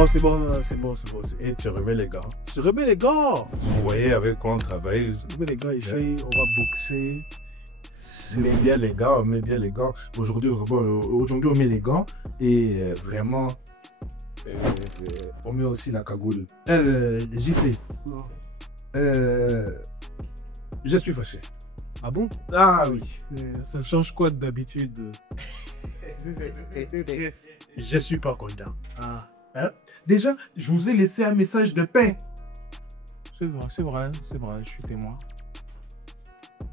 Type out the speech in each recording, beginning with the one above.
bon, c'est bon, c'est bon, c'est bon. Et tu remets les gars. Tu remets les gars. Vous voyez avec quoi on travaille. Tu remets les gars ici, on va boxer. On met bien les gars, on met bien les gars. Aujourd'hui, on met les gants et vraiment, on met aussi la cagoule. JC, je suis fâché. Ah bon? Ah oui. Ça change quoi d'habitude? Je suis pas content. Ah. Hein? Déjà, je vous ai laissé un message de paix. C'est vrai, je suis témoin.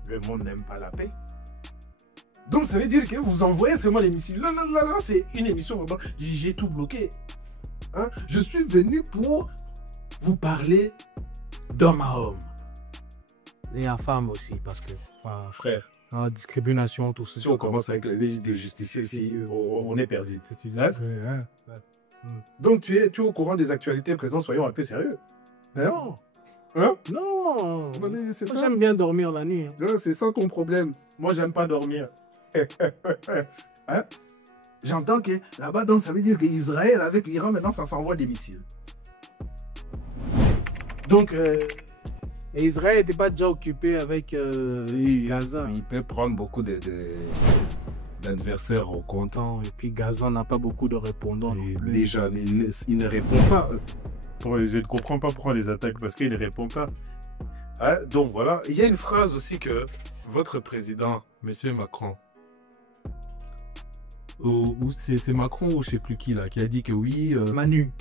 Le monde n'aime pas la paix. Donc ça veut dire que vous envoyez seulement les missiles. Là, c'est une émission vraiment. J'ai tout bloqué. Hein? Je suis venu pour vous parler d'homme à homme. Et à femme aussi, parce que... Frère, discrimination, tout ça. si on commence avec les justiciers ici, on est perdu. Hein? Donc tu es au courant des actualités présentes, soyons un peu sérieux. Non. Hein? Non. C'est ça. J'aime bien dormir la nuit. C'est ça ton problème. Moi, j'aime pas dormir. Hein? J'entends que là-bas, donc ça veut dire qu'Israël avec l'Iran, maintenant, ça s'envoie des missiles. Donc, et Israël n'était pas déjà occupé avec Gaza. il peut prendre beaucoup d'adversaires au comptant. Et puis Gaza n'a pas beaucoup de répondants. Déjà, il ne répond pas. Je ne comprends pas pourquoi on les attaque, parce qu'il ne répond pas. Hein? Donc voilà, il y a une phrase aussi que votre président, M. Macron, ou c'est Macron ou je ne sais plus qui là, qui a dit que oui, Manu.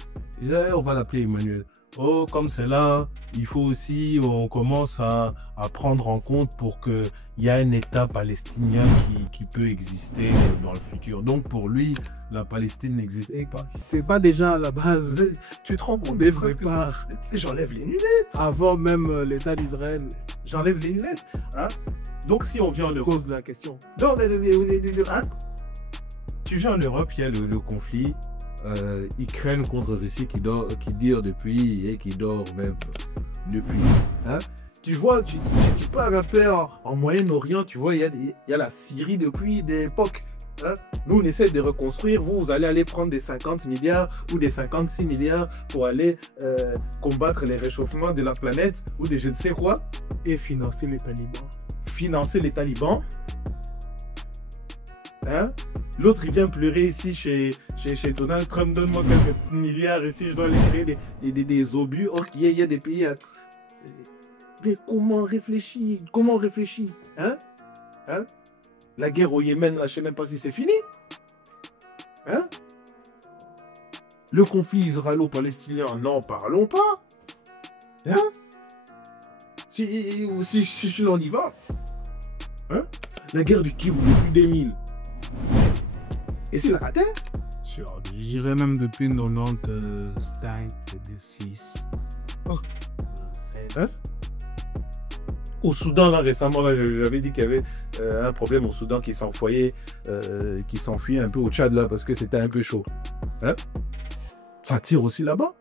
On va l'appeler Emmanuel. Oh, comme c'est là, il faut aussi, on commence à prendre en compte pour qu'il y ait un État palestinien qui peut exister dans le futur. Donc pour lui, la Palestine n'existait pas. C'était pas déjà à la base. Tu te rends compte des phrases que... J'enlève les lunettes. Avant même l'État d'Israël. J'enlève les lunettes. Hein? Donc si on vient en Europe... Pose la question. Donc, tu viens en Europe, il y a le conflit. Ukraine contre Russie qui dure depuis et qui dort même depuis. Hein? Tu vois, tu pars un peu en Moyen-Orient, tu vois, il y a la Syrie depuis des époques. Hein? Nous, on essaie de reconstruire. Vous allez aller prendre des 50 milliards ou des 56 milliards pour aller combattre les réchauffements de la planète ou des je ne sais quoi. Et financer les talibans. Financer les talibans. Hein? L'autre, il vient pleurer ici chez Donald Trump. Donne-moi quelques milliards ici, je dois aller créer des obus. Or, il y a des pays... Mais comment réfléchir? Comment réfléchir? Hein? Hein? La guerre au Yémen, là, je ne sais même pas si c'est fini. Hein? Le conflit israélo-palestinien, n'en parlons pas. Hein? Si on y va. Hein? La guerre du Kivu depuis 2000. Et c'est la raté? Je dirais même depuis 95, 6. Oh. Hein? Au Soudan, là, récemment, là, j'avais dit qu'il y avait un problème au Soudan qui s'enfuyait un peu au Tchad, là, parce que c'était un peu chaud. Hein? Ça tire aussi là-bas.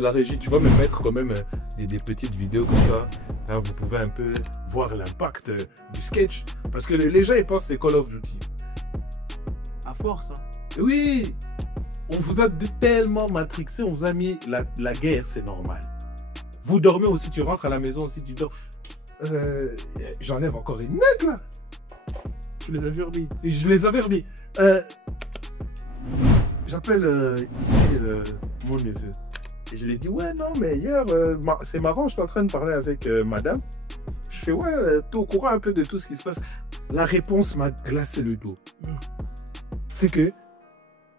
La régie, tu vas me mettre quand même des petites vidéos comme ça. Hein, vous pouvez un peu voir l'impact du sketch. Parce que les gens, ils pensent que c'est Call of Duty. À force, hein. Oui! On vous a tellement matrixé, on vous a mis la guerre, c'est normal. Vous dormez aussi, tu rentres à la maison aussi, tu dors. J'enlève encore une nette là. Tu les avais remis. Je les avais remis. J'appelle ici mon neveu. Et je lui ai dit, ouais, non, mais hier, c'est marrant, je suis en train de parler avec madame. Je fais, ouais, t'es au courant un peu de tout ce qui se passe. La réponse m'a glacé le dos. C'est que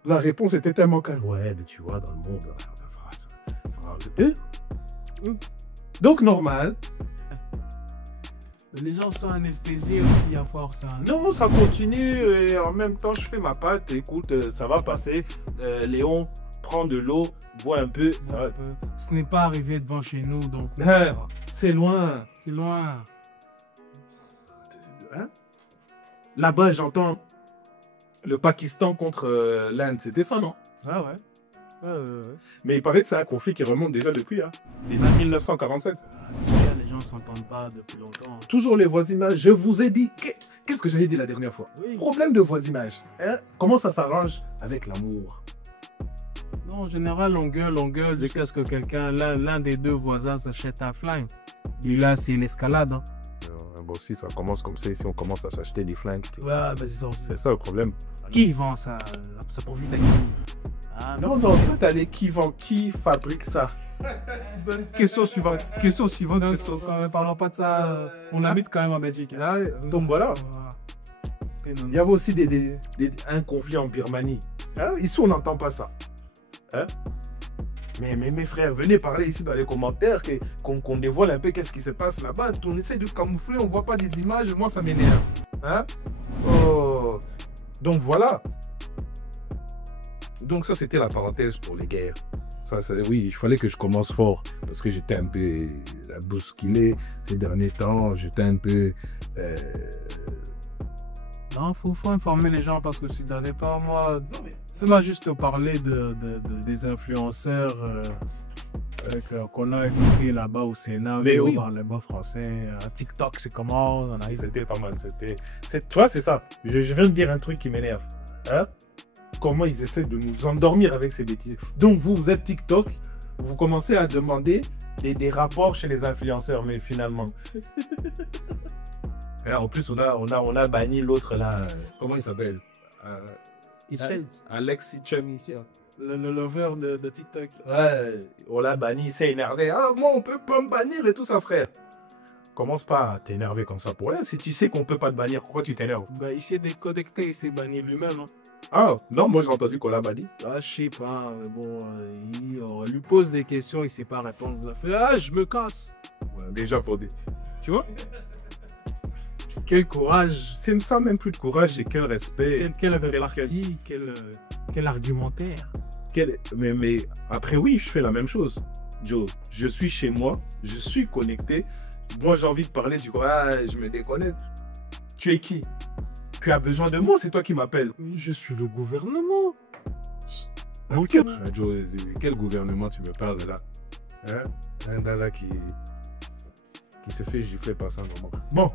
la réponse était tellement calme. Ouais, mais tu vois, dans le monde, donc normal. Les gens sont anesthésiés aussi à force. Hein. Non, ça continue et en même temps je fais ma pâte. Écoute, ça va passer. Léon prend de l'eau, boit un peu. Ça va. Ce n'est pas arrivé devant chez nous, donc. C'est loin. C'est loin. Hein? Là-bas, j'entends le Pakistan contre l'Inde. C'était ça, non? Ah ouais. Mais il paraît que c'est un conflit qui remonte déjà depuis, hein. Dès 1947. Les gens ne s'entendent pas depuis longtemps. Toujours les voisinages. Je vous ai dit... Qu'est-ce que j'avais dit la dernière fois? Oui. Problème de voisinage. Hein? Comment ça s'arrange? Avec l'amour. En général, on gueule jusqu'à ce que quelqu'un, l'un des deux voisins s'achète un flingue. Et là, c'est l'escalade. Hein. Bon, si ça commence comme ça, ici on commence à s'acheter des flingues. Ouais, ben C'est ça le problème. Qui vend ça? Ça profite à qui? Ah, non, toi t'as qui fabrique ça? Question suivante. Parlons pas de ça. On habite quand même en Belgique. Hein. Ah, donc voilà. Et non, Il y avait aussi un conflit en Birmanie. Hein? Ici, on n'entend pas ça. Hein? Mais mes frères, venez parler ici dans les commentaires, qu'on dévoile un peu qu'est-ce qui se passe là-bas. On essaie de camoufler, on ne voit pas des images, moi ça m'énerve. Hein? Oh. Donc voilà. Donc ça, c'était la parenthèse pour les guerres. Oui, il fallait que je commence fort, parce que j'étais un peu bousculé ces derniers temps, j'étais un peu... Non, faut informer les gens parce que ces derniers temps, moi, c'est là juste parler des influenceurs qu'on a écoutés là-bas au Sénat, mais oui, dans les bas français. TikTok, c'est comment? C'était pas mal. Tu vois, c'est ça. Je viens de dire un truc qui m'énerve. Hein? Comment ils essaient de nous endormir avec ces bêtises. Donc vous êtes TikTok, vous commencez à demander des rapports chez les influenceurs, mais finalement... Et en plus, on a banni l'autre là. Comment il s'appelle? Alex Hitchens. Le lover de TikTok. Ouais, on l'a banni, il s'est énervé. Ah, moi, on peut pas me bannir et tout ça, frère. Commence pas à t'énerver comme ça pour rien. Si tu sais qu'on peut pas te bannir, pourquoi tu t'énerves? Bah, il s'est déconnecté, il s'est banni lui-même. Hein. Ah, non, moi j'ai entendu qu'on l'a banni. Ah, je sais pas. Bon, on lui pose des questions, il sait pas répondre. Il a fait, ah, je me casse. Ouais, déjà pour des. Tu vois? Quel courage. C'est ça, même plus de courage et quel respect. Quel répartie, quel argumentaire. Mais après, oui, je fais la même chose. Joe, je suis chez moi, je suis connecté. Moi, j'ai envie de parler, tu crois, ah, je me déconnecte. Tu es qui? Tu as besoin de moi, c'est toi qui m'appelles. Je suis le gouvernement. Ok. Joe, quel gouvernement tu me parles là? Hein? Un là qui se fait gifler par ça, normalement. Bon.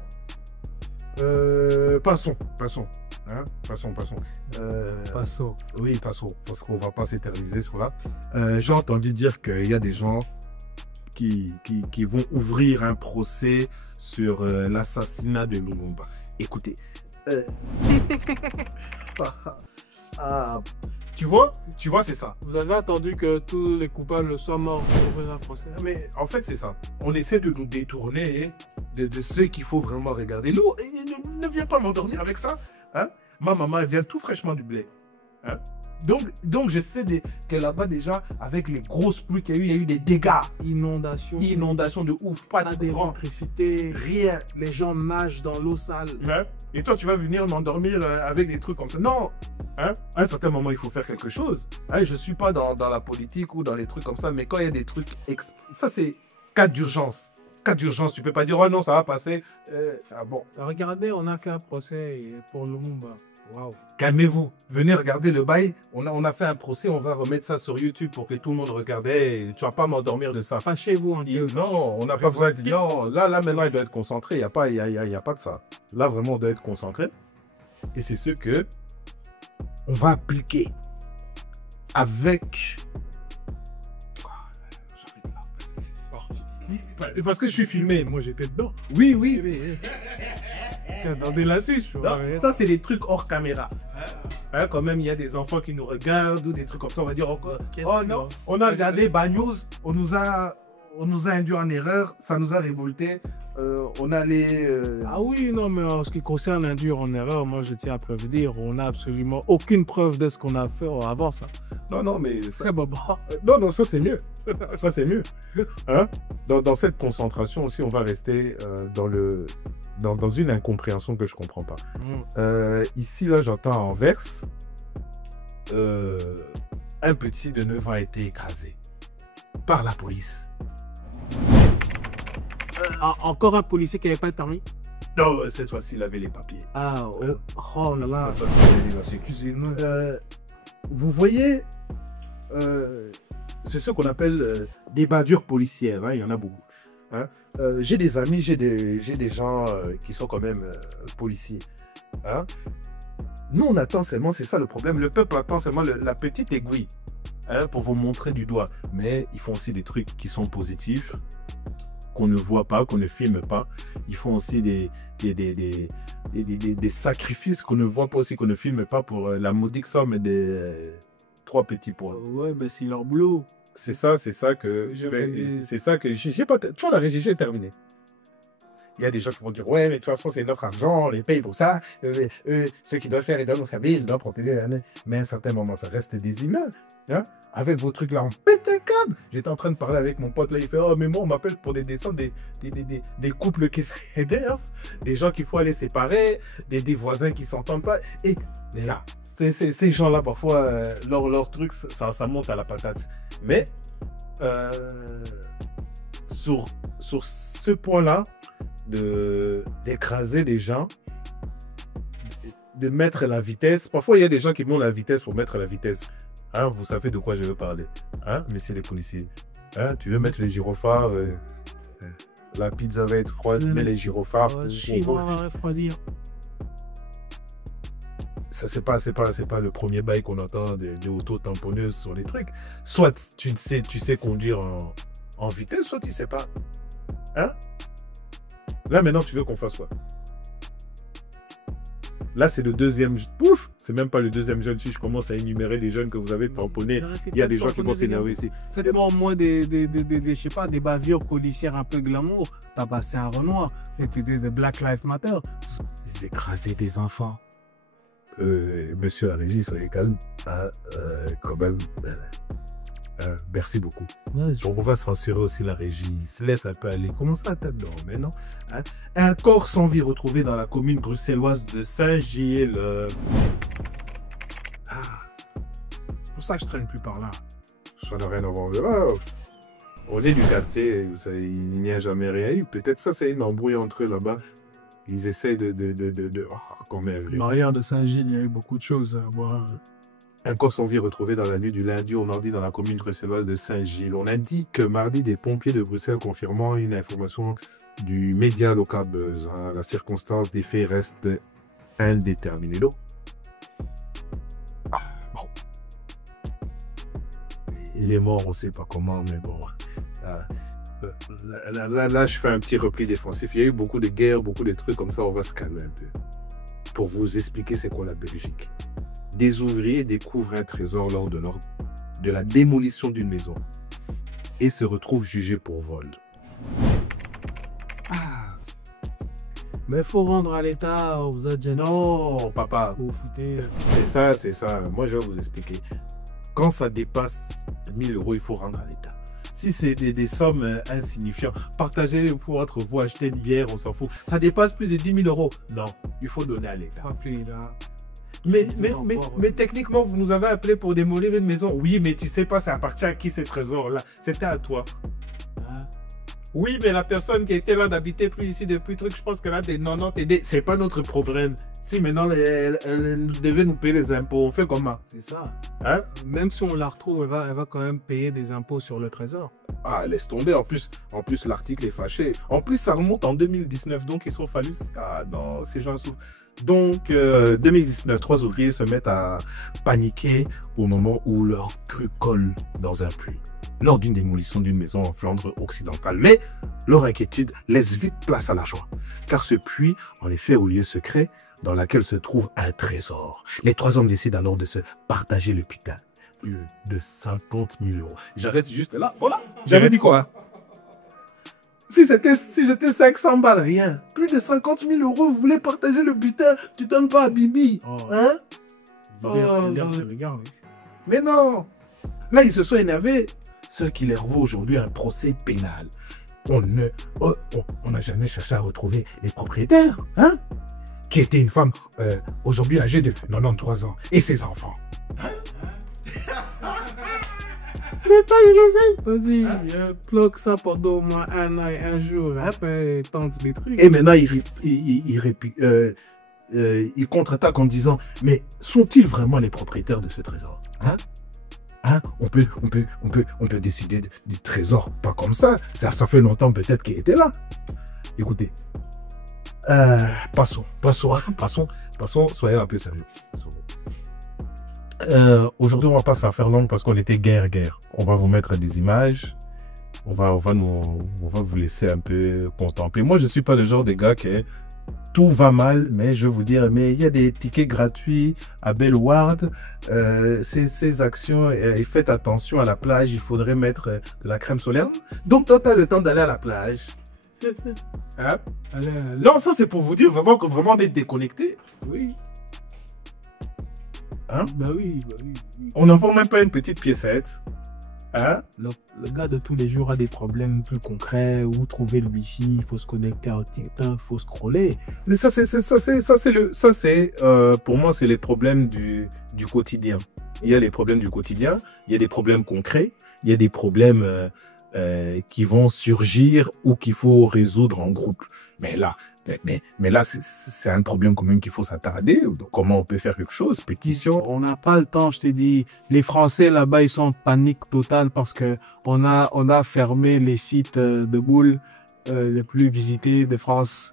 Passons. Hein? Passons. Passons. Oui, passons. Parce qu'on va pas s'éterniser sur là. J'ai entendu dire qu'il y a des gens qui vont ouvrir un procès sur l'assassinat de Lumumba. Écoutez. Tu vois, c'est ça. Vous avez attendu que tous les coupables soient morts pour ouvrir un procès? Mais en fait, c'est ça. On essaie de nous détourner de ce qu'il faut vraiment regarder. L'eau, ne viens pas m'endormir avec ça. Hein? Ma maman, elle vient tout fraîchement du blé. Hein? Donc, je sais que là-bas, déjà, avec les grosses pluies qu'il y a eu des dégâts. Inondations de ouf. Pas d'électricité. Rien. Les gens nagent dans l'eau sale. Hein? Et toi, tu vas venir m'endormir avec des trucs comme ça. Non. Hein? À un certain moment, il faut faire quelque chose. Hein? Je ne suis pas dans la politique ou dans les trucs comme ça, mais quand il y a des trucs... Ça, c'est cas d'urgence. Cas d'urgence, tu peux pas dire, oh non, ça va passer. Bon. Regardez, on a fait un procès pour Lumumba. Waouh. Calmez-vous. Venez regarder le bail. On a fait un procès, on va remettre ça sur YouTube pour que tout le monde regarde. Et tu vas pas m'endormir de ça. Fâchez-vous, on dit. Non, on n'a pas besoin de dire, non, là, maintenant, il doit être concentré. Il n'y a pas de ça. Là, vraiment, on doit être concentré. Et c'est ce que on va appliquer avec... Parce que je suis filmé. Moi, j'étais dedans. Oui. Attendez là-dessus. Ça, c'est des trucs hors caméra. Hein, quand même, il y a des enfants qui nous regardent ou des trucs comme ça. On va dire, oh non, on a regardé Bagnews, on nous a induit en erreur, ça nous a révolté. On allait... Ah oui, non, mais en ce qui concerne induire en erreur, moi, je tiens à prévenir, on n'a absolument aucune preuve de ce qu'on a fait avant ça. Non, mais... Très bon. Non, ça, c'est mieux. Ça, c'est mieux. Hein? Dans cette concentration aussi, on va rester dans une incompréhension que je comprends pas. Ici, là, j'entends en verse, un petit de 9 ans a été écrasé par la police. Encore un policier qui n'avait pas le permis? Non, cette fois-ci, il avait les papiers. Oh là là. Cette fois-ci, il avait excusez-moi. Vous voyez, c'est ce qu'on appelle des bavures policières. Hein, il y en a beaucoup. Hein. J'ai des amis, j'ai des gens qui sont quand même policiers. Hein. Nous, on attend seulement, c'est ça le problème. Le peuple attend seulement la petite aiguille. hein, pour vous montrer du doigt. Mais ils font aussi des trucs qui sont positifs, qu'on ne voit pas, qu'on ne filme pas. Ils font aussi des sacrifices qu'on ne voit pas aussi, qu'on ne filme pas pour la modique somme des 3 petits points. Ouais, ben c'est leur boulot. C'est ça que j'ai pas. Tu vois, la régie est terminée. Il y a des gens qui vont dire ouais, mais de toute façon, c'est notre argent, on les paye pour ça. Ceux qui doivent faire les dons au service, ils doivent protéger. Mais à un certain moment, ça reste des humains. Hein? Avec vos trucs là, on pète un câble. J'étais en train de parler avec mon pote là, il fait oh, mais moi, on m'appelle pour des descentes, des couples qui s'aident, des gens qu'il faut aller séparer, des voisins qui s'entendent pas. Et mais là, ces gens-là, parfois, leur truc, ça monte à la patate. Mais sur ce point-là, d'écraser les gens, de mettre la vitesse. Parfois, il y a des gens qui montent la vitesse pour mettre la vitesse. Hein, vous savez de quoi je veux parler. Hein, messieurs les policiers. Hein, tu veux mettre les gyrophares, la pizza va être froide, mais les gyrophares va vite. refroidir. Ça, c'est pas le premier bail qu'on entend des auto-tamponneuses sur les trucs. Soit tu sais conduire en vitesse, soit tu sais pas. Hein? Là, maintenant, tu veux qu'on fasse quoi? Là, c'est le deuxième. Pouf! C'est même pas le deuxième jeune. Si je commence à énumérer des jeunes que vous avez tamponnés, il y a des gens qui vont s'énerver ici. Faites-moi au moins je sais pas, des bavures policières un peu glamour. T'as passé un Renoir. Et puis des Black Lives Matter. Vous écrasez des enfants. Monsieur la régie, soyez calme. Quand même. Merci beaucoup. Ouais, Donc on va censurer aussi la régie. Il se laisse un peu aller. Comment ça, tête d'or, mais non. Hein? Un corps sans vie retrouvé dans la commune bruxelloise de Saint-Gilles. c'est pour ça que je traîne plus par là. Ça n'a rien à voir. On est du quartier, il n'y a jamais rien eu. Peut-être ça, c'est une embrouille entre eux là-bas. Ils essayent quand même. L'arrière de Saint-Gilles, il y a eu beaucoup de choses à voir. Un corps sans vie retrouvé dans la nuit du lundi au mardi dans la commune bruxelloise de Saint-Gilles. On indique que mardi, des pompiers de Bruxelles confirmant une information du média local Buzz. Hein. La circonstance des faits reste indéterminée. Donc, bon. Il est mort, on ne sait pas comment, mais bon. Là, je fais un petit repli défensif. Il y a eu beaucoup de guerres, beaucoup de trucs comme ça. On va se calmer un peu. Pour vous expliquer c'est quoi la Belgique. Des ouvriers découvrent un trésor lors de la démolition d'une maison et se retrouvent jugés pour vol. Mais il faut rendre à l'État, vous êtes gênés. Non, papa. Vous foutez. C'est ça. Moi, je vais vous expliquer. Quand ça dépasse 1000 €, il faut rendre à l'État. Si c'est des sommes insignifiantes, partagez pour entre vous, acheter une bière, on s'en fout. Ça dépasse plus de 10 000 €. Non, il faut donner à l'État. Mais techniquement, vous nous avez appelé pour démolir une maison. Oui, mais tu sais pas, ça appartient à qui ces trésors-là? C'était à toi. Hein? Oui, mais la personne qui était là d'habiter plus ici depuis truc, je pense qu'elle a des non, c'est pas notre problème. Si maintenant, elle devait nous payer les impôts, on fait comment? C'est ça. Hein? Même si on la retrouve, elle va quand même payer des impôts sur le trésor. Ah, laisse tomber. En plus l'article est fâché. En plus, ça remonte en 2019. Donc, ils sont fallu. Ah non, ces gens souffrent. Donc, 2019, 3 ouvriers se mettent à paniquer au moment où leur crue colle dans un puits, lors d'une démolition d'une maison en Flandre occidentale. Mais leur inquiétude laisse vite place à la joie, car ce puits, en effet, au lieu secret, dans lequel se trouve un trésor. Les 3 hommes décident alors de se partager le putain. Plus de 50 000 €. J'arrête juste là. Voilà. J'avais dit quoi? Si j'étais 500 balles, rien. Plus de 50 000 €, vous voulez partager le butin, tu donnes pas à Bibi. Oh. Hein? Mais non. Là, ils se sont énervés. Ce qui leur vaut aujourd'hui un procès pénal. On n'a jamais cherché à retrouver les propriétaires. Hein? Qui était une femme aujourd'hui âgée de 93 ans. Et ses enfants. Mais pas les vas-y, bloque ça pendant au moins 1 an et 1 jour. Après, tente des trucs. Et maintenant, il contre-attaque en disant, mais sont-ils vraiment les propriétaires de ce trésor? Hein? Hein? On peut décider du trésor pas comme ça. Ça fait longtemps peut-être qu'il était là. Écoutez, passons, soyez un peu sérieux. Aujourd'hui, on va pas s'en faire long parce qu'on était guerre. On va vous mettre des images. On va vous laisser un peu contempler. Moi, je suis pas le genre de gars qui tout va mal, mais je vais vous dire, mais il y a des tickets gratuits à Bellward. Ces actions, et faites attention à la plage, il faudrait mettre de la crème solaire. Donc, toi, tu as le temps d'aller à la plage. Hein? Non, ça, c'est pour vous dire vraiment d'être déconnecté. Oui. Hein? Bah oui. On n'en vend même pas une petite piécette. Hein? Le gars de tous les jours a des problèmes plus concrets, où trouver le wifi, il faut se connecter à TikTok, il faut scroller. Mais pour moi, c'est les problèmes du quotidien. Il y a les problèmes du quotidien, il y a des problèmes concrets, il y a des problèmes qui vont surgir ou qu'il faut résoudre en groupe. Mais là, c'est un problème quand même qu'il faut s'attarder. Comment on peut faire quelque chose? Pétition. On n'a pas le temps, je t'ai dit. Les Français là-bas, ils sont en panique totale parce que on a fermé les sites de boules les plus visités de France.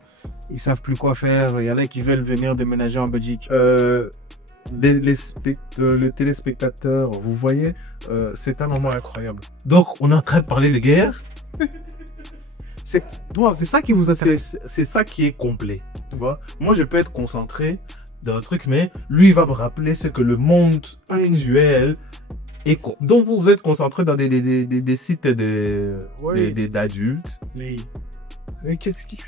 Ils savent plus quoi faire. Il y en a qui veulent venir déménager en Belgique. Les téléspectateurs, vous voyez, c'est un moment incroyable. Donc, on est en train de parler de guerre. C'est ça qui vous intéresse. C'est ça qui est complet. Tu vois, moi, je peux être concentré dans un truc, mais lui, il va me rappeler ce que le monde actuel est. Donc, vous êtes concentré dans des sites d'adultes. Oui. Mais qu'est-ce qui...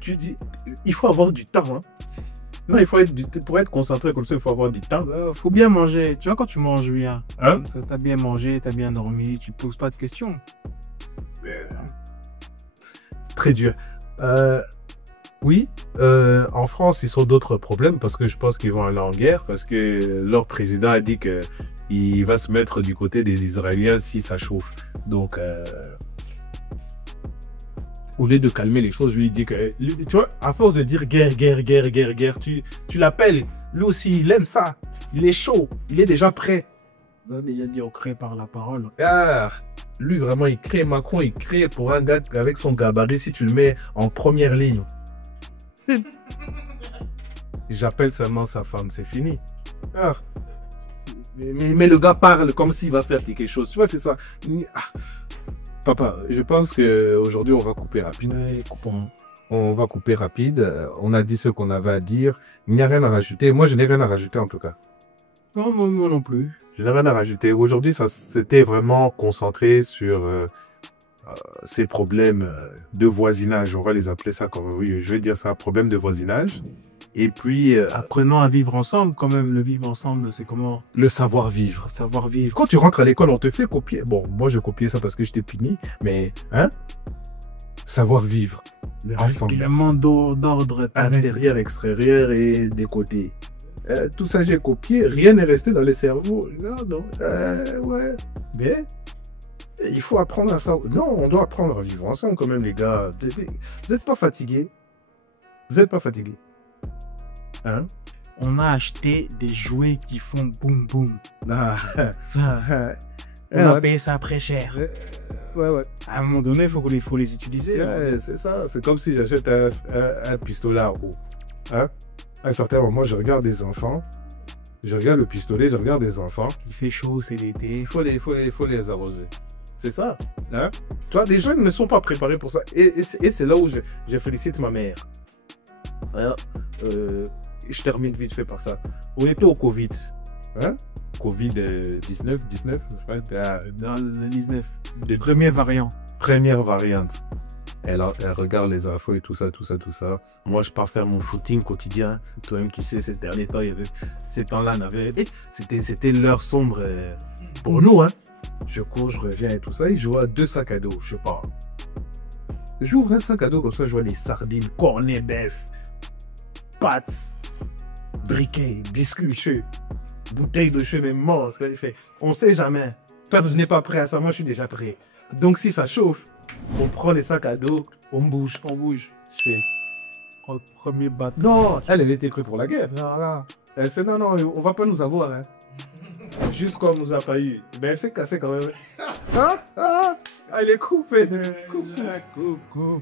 Tu dis, il faut avoir du temps, hein. Non, pour être concentré comme ça, il faut avoir du temps. Faut bien manger. Tu vois, quand tu manges bien, hein? T'as bien mangé, t'as bien dormi, tu poses pas de questions. Très dur. Oui, en France, ils ont d'autres problèmes parce que je pense qu'ils vont aller en guerre parce que leur président a dit qu'il va se mettre du côté des Israéliens si ça chauffe. Donc, au lieu de calmer les choses, je lui dis que, tu vois, à force de dire guerre, tu l'appelles. Lui aussi, il aime ça. Il est chaud. Il est déjà prêt. On a déjà dit on crée par la parole. Ah, lui, vraiment, il crée. Macron, il crée pour un gars avec son gabarit si tu le mets en première ligne. J'appelle seulement sa femme, c'est fini. Ah. Mais le gars parle comme s'il va faire quelque chose. Tu vois, c'est ça. Ah. Papa, je pense qu'aujourd'hui, on va couper rapide. Ouais, coupons. On va couper rapide. On a dit ce qu'on avait à dire. Il n'y a rien à rajouter. Moi, je n'ai rien à rajouter en tout cas. Non, moi non plus. Je n'ai rien à rajouter. Aujourd'hui, ça s'était vraiment concentré sur ces problèmes de voisinage. On va les appeler ça comme... Oui, je vais dire ça, problème de voisinage. Et puis... apprenons à vivre ensemble quand même. Le vivre ensemble, c'est comment? Le savoir-vivre. Savoir-vivre. Quand tu rentres à l'école, on te fait copier. Bon, moi, je copiais ça parce que j'étais puni. Mais, hein? Savoir-vivre. Le règlement d'ordre intérieur, extérieur et des côtés. Tout ça, j'ai copié. Rien n'est resté dans le cerveau. Non. Ouais. Mais il faut apprendre à ça. Non, on doit apprendre à vivre ensemble quand même, les gars. Vous n'êtes pas fatigués? Vous n'êtes pas fatigués? Hein? On a acheté des jouets qui font boum boum. Ah. On a payé ça très cher. Ouais. À un moment donné, il faut les utiliser. Ouais, c'est ça. C'est comme si j'achète un pistolet à eau. Hein? À un certain moment, je regarde des enfants. Je regarde le pistolet, je regarde des enfants. Il fait chaud, c'est l'été. Il faut les arroser. C'est ça. Hein? Tu vois, des gens ne sont pas préparés pour ça. Et c'est là où je félicite ma mère. Hein? Je termine vite fait par ça. On était au Covid. Hein? Covid-19, dans le 19. Les premières variantes. Première variante. Elle regarde les infos et tout ça. Moi, je pars faire mon footing quotidien. Toi-même qui sais, ces derniers temps, ces temps-là, c'était l'heure sombre pour nous. Hein. Je cours, je reviens et tout ça. Et je vois 2 sacs à dos. Je pars. J'ouvre un sac à dos comme ça, je vois des sardines, cornets bœuf, pâtes, briquets, biscuits, bouteilles de cheveux immenses. On sait jamais. Toi, je n'ai pas prêt à ça, moi je suis déjà prêt. Donc si ça chauffe, on prend les sacs à dos, on bouge. Je fais. Premier bateau. Non, elle était crue pour la guerre. Elle fait non, on va pas nous avoir. Hein. Juste comme on nous a pas eu. Mais elle s'est cassée quand même. Elle est coupée. Coucou.